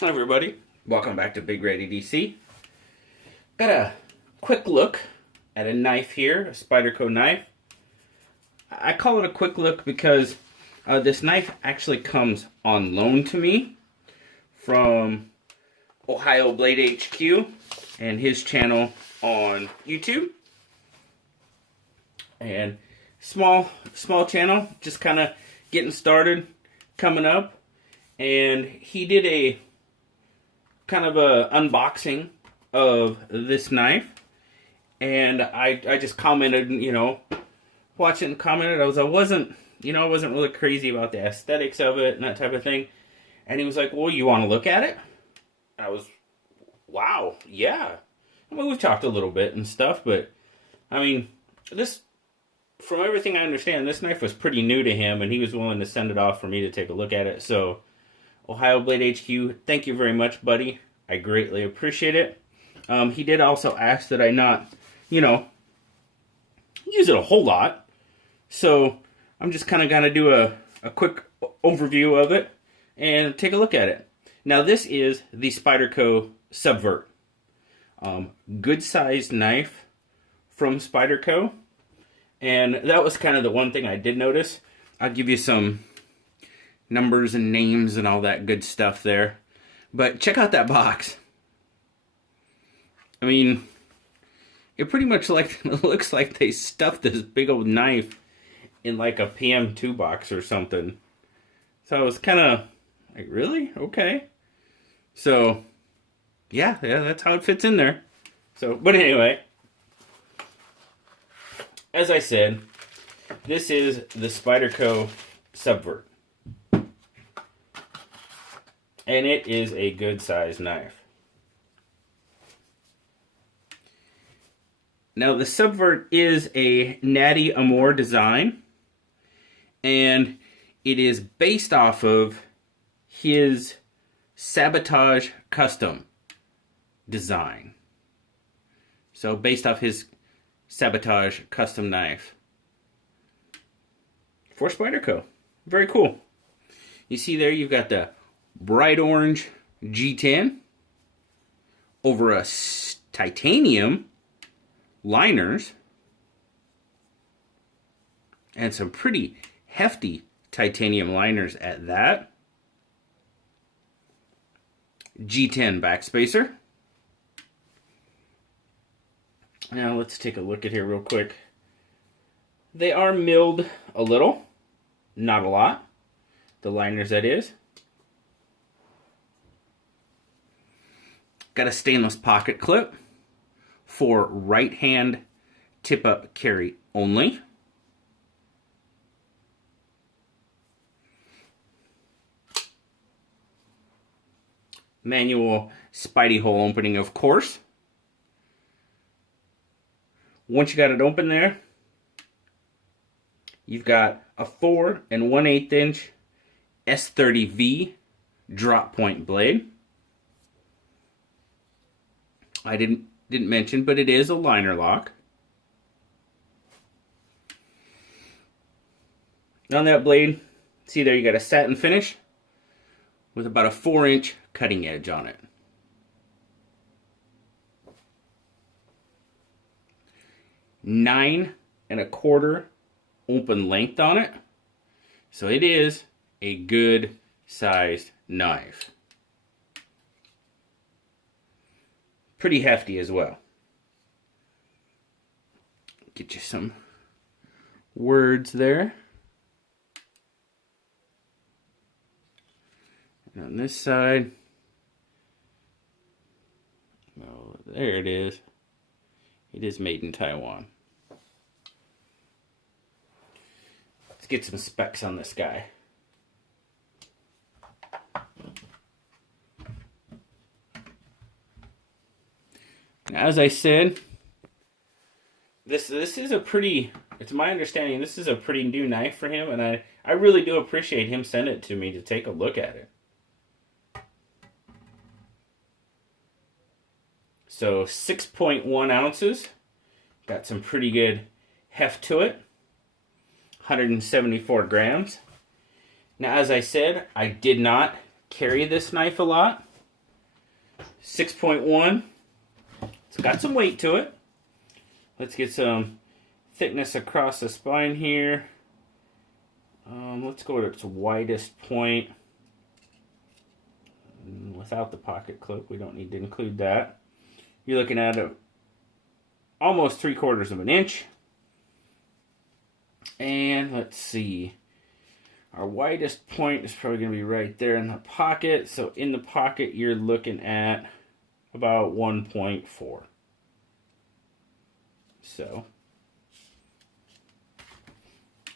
Hi everybody, welcome back to Big Ready DC. Got a quick look at a knife here, a Spyderco knife. I call it a quick look because this knife actually comes on loan to me from Ohio Blade HQ and his channel on YouTube. And small channel, just kind of getting started, coming up. And he did a kind of a unboxing of this knife, and I just commented, watched it and commented. I wasn't really crazy about the aesthetics of it and that type of thing. And he was like, "Well, you want to look at it?" I was, "Wow, yeah." I mean, we've talked a little bit and stuff, but I mean, this, from everything I understand, this knife was pretty new to him, and he was willing to send it off for me to take a look at it. So, Ohio Blade HQ, thank you very much, buddy. I greatly appreciate it. He did also ask that I not, use it a whole lot. So I'm just kind of going to do a quick overview of it and take a look at it. Now this is the Spyderco Subvert. Good sized knife from Spyderco. And that was kind of the one thing I did notice. I'll give you some numbers and names and all that good stuff there. But check out that box. I mean, it pretty much looks like they stuffed this big old knife in like a PM2 box or something. So I was kind of like, really? Okay. So, yeah, that's how it fits in there. So, but anyway, as I said, this is the Spyderco Subvert. And it is a good sized knife. Now the Subvert is a Natty Amore design, and it is based off of his Sabotage Custom design. So based off his Sabotage Custom knife for Spyderco. Very cool. You see there, you've got the bright orange G10 over a titanium liners and some pretty hefty titanium liners at that. G10 backspacer. Now let's take a look at here real quick. They are milled a little, not a lot. The liners, that is. Got a stainless pocket clip for right hand tip up carry only. Manual Spidey hole opening, of course. Once you got it open there, you've got a 4 1/8 inch S30V drop point blade. I didn't mention, but it is a liner lock. On that blade, see there, you got a satin finish with about a 4-inch cutting edge on it. Nine and a quarter open length on it. So it is a good sized knife. Pretty hefty as well. Get you some words there. And on this side, oh, there it is. It is made in Taiwan. Let's get some specs on this guy. Now, as I said, this is a pretty, it's my understanding, this is a pretty new knife for him, and I really do appreciate him sending it to me to take a look at it. So 6.1 ounces, got some pretty good heft to it, 174 grams. Now, as I said, I did not carry this knife a lot. 6.1. It's got some weight to it. Let's get some thickness across the spine here. Let's go to its widest point. Without the pocket clip, we don't need to include that. You're looking at almost 3/4 of an inch. And let's see. Our widest point is probably going to be right there in the pocket. So in the pocket, you're looking at about 1.4. So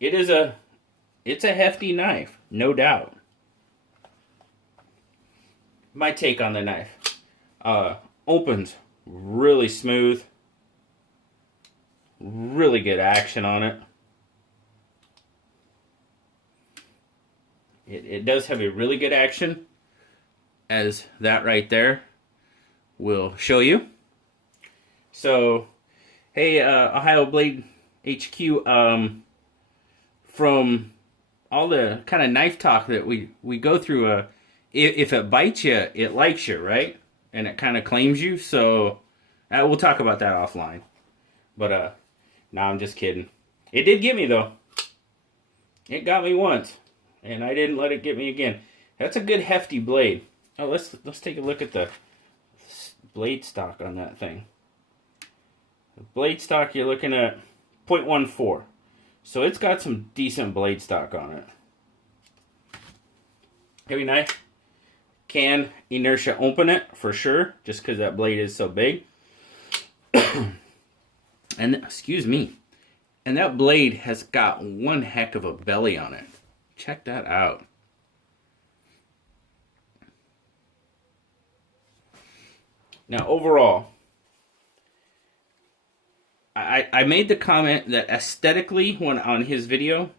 it's a hefty knife, no doubt. My take on the knife. Opens really smooth. Really good action on it. It does have a really good action, as that right there will show you. So, hey, Ohio Blade HQ, from all the kind of knife talk that we go through, if it bites you, it likes you, right? And it kind of claims you, so we'll talk about that offline. But, no, I'm just kidding. It did get me, though. It got me once. And I didn't let it get me again. That's a good hefty blade. Oh, let's take a look at the blade stock on that thing. The blade stock, you're looking at 0.14. So it's got some decent blade stock on it. Heavy knife. Can inertia open it, for sure, just because that blade is so big. And, excuse me. And that blade has got one heck of a belly on it. Check that out. Now, overall, I made the comment that aesthetically, when on his video,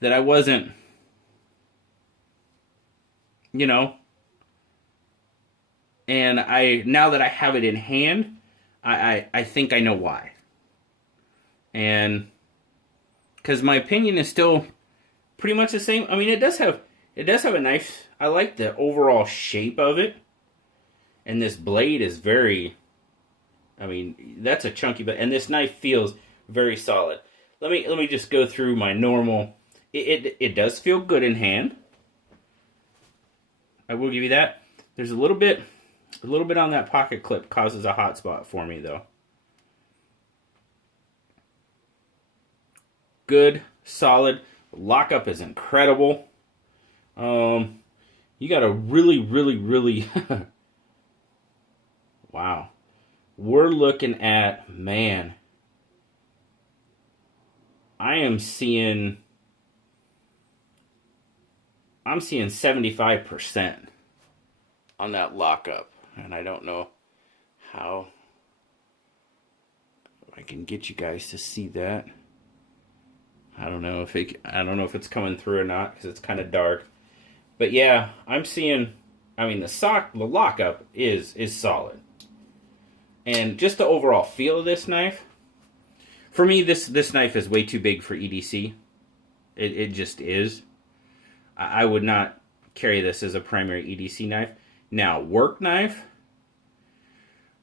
that I wasn't, you know, and now that I have it in hand, I think I know why. And because my opinion is still pretty much the same. I mean, it does have a nice. I like the overall shape of it, and this blade is very. I mean, that's a chunky, and this knife feels very solid. Let me just go through my normal. It does feel good in hand. I will give you that. There's a little bit on that pocket clip causes a hot spot for me though. Good, solid. Lockup is incredible. You got a really wow. We're looking at, man, I'm seeing 75% on that lockup, and I don't know how I can get you guys to see that. I don't know if it's coming through or not because it's kind of dark. But yeah, I'm seeing. I mean, the lockup is solid, and just the overall feel of this knife. For me, this knife is way too big for EDC. It just is. I would not carry this as a primary EDC knife. Now, work knife,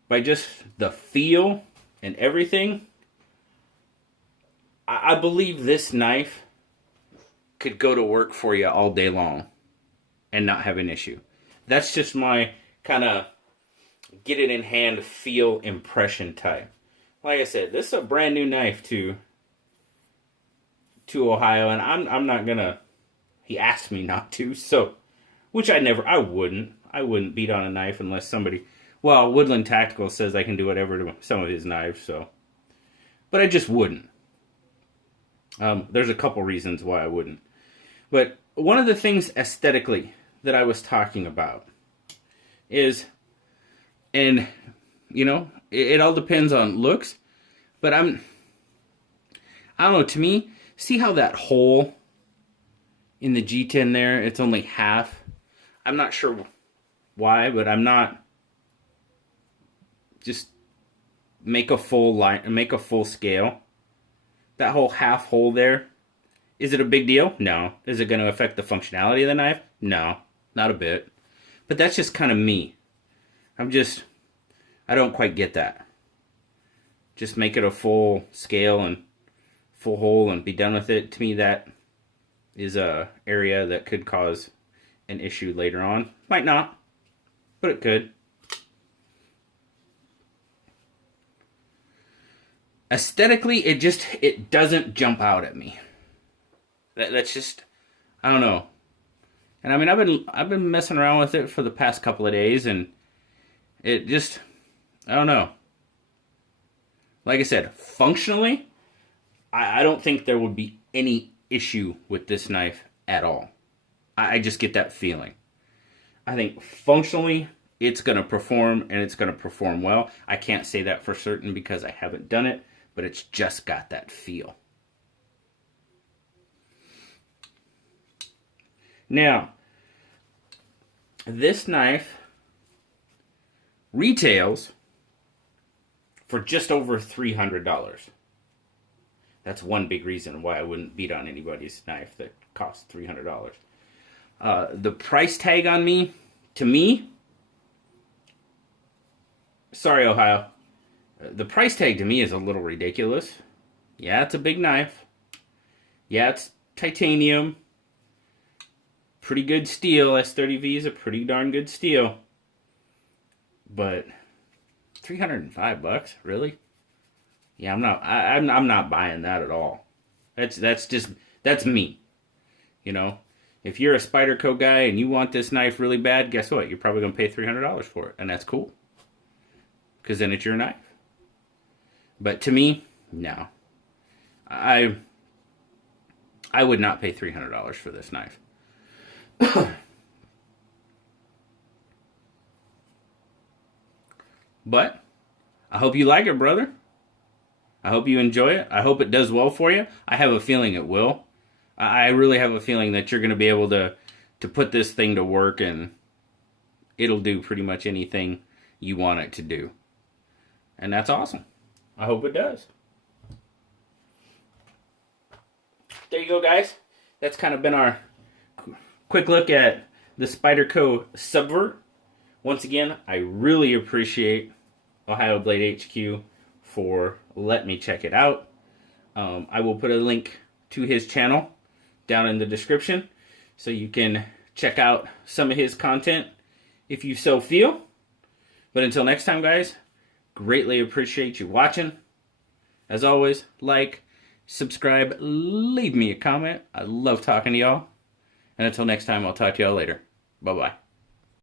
by just the feel and everything, I believe this knife could go to work for you all day long and not have an issue. That's just my kind of get it in hand feel impression type. Like I said, this is a brand new knife to Ohio, and I'm not gonna. He asked me not to, so which I wouldn't beat on a knife unless somebody. Well, Woodland Tactical says I can do whatever to some of his knives, so. But I just wouldn't. There's a couple reasons why I wouldn't. But one of the things aesthetically that I was talking about is, and, you know, it all depends on looks, but I don't know, to me, see how that hole in the G10 there, it's only half. I'm not sure why, but I'm not. Just make a full line, make a full scale. That whole half hole there, is it a big deal? No. Is it going to affect the functionality of the knife? No, not a bit. But that's just kind of me. I don't quite get that. Just make it a full scale and full hole and be done with it. To me, that is a area that could cause an issue later on. Might not, but it could. Aesthetically, it doesn't jump out at me. That's just, I don't know. And I mean, I've been messing around with it for the past couple of days, and it just, I don't know. Like I said, functionally, I don't think there would be any issue with this knife at all. I just get that feeling. I think functionally, it's going to perform, and it's going to perform well. I can't say that for certain because I haven't done it, but it's just got that feel. Now, this knife retails for just over $300. That's one big reason why I wouldn't beat on anybody's knife that costs $300. The price tag on me, to me, sorry, Ohio, the price tag to me is a little ridiculous. Yeah, it's a big knife. Yeah, it's titanium. Pretty good steel. S30V is a pretty darn good steel. But $305, really? Yeah, I'm not buying that at all. That's me. You know, if you're a Spyderco guy and you want this knife really bad, guess what? You're probably gonna pay $300 for it, and that's cool. Because then it's your knife. But to me, no. I would not pay $300 for this knife. But I hope you like it, brother. I hope you enjoy it. I hope it does well for you. I have a feeling it will. I really have a feeling that you're going to be able to put this thing to work, and it'll do pretty much anything you want it to do. And that's awesome. I hope it does. There you go, guys. That's kind of been our quick look at the Spyderco Subvert. Once again, I really appreciate Ohio Blade HQ for letting me check it out. I will put a link to his channel down in the description so you can check out some of his content if you so feel. But until next time, guys, greatly appreciate you watching. As always, like, subscribe, leave me a comment. I love talking to y'all. And until next time, I'll talk to y'all later. Bye-bye.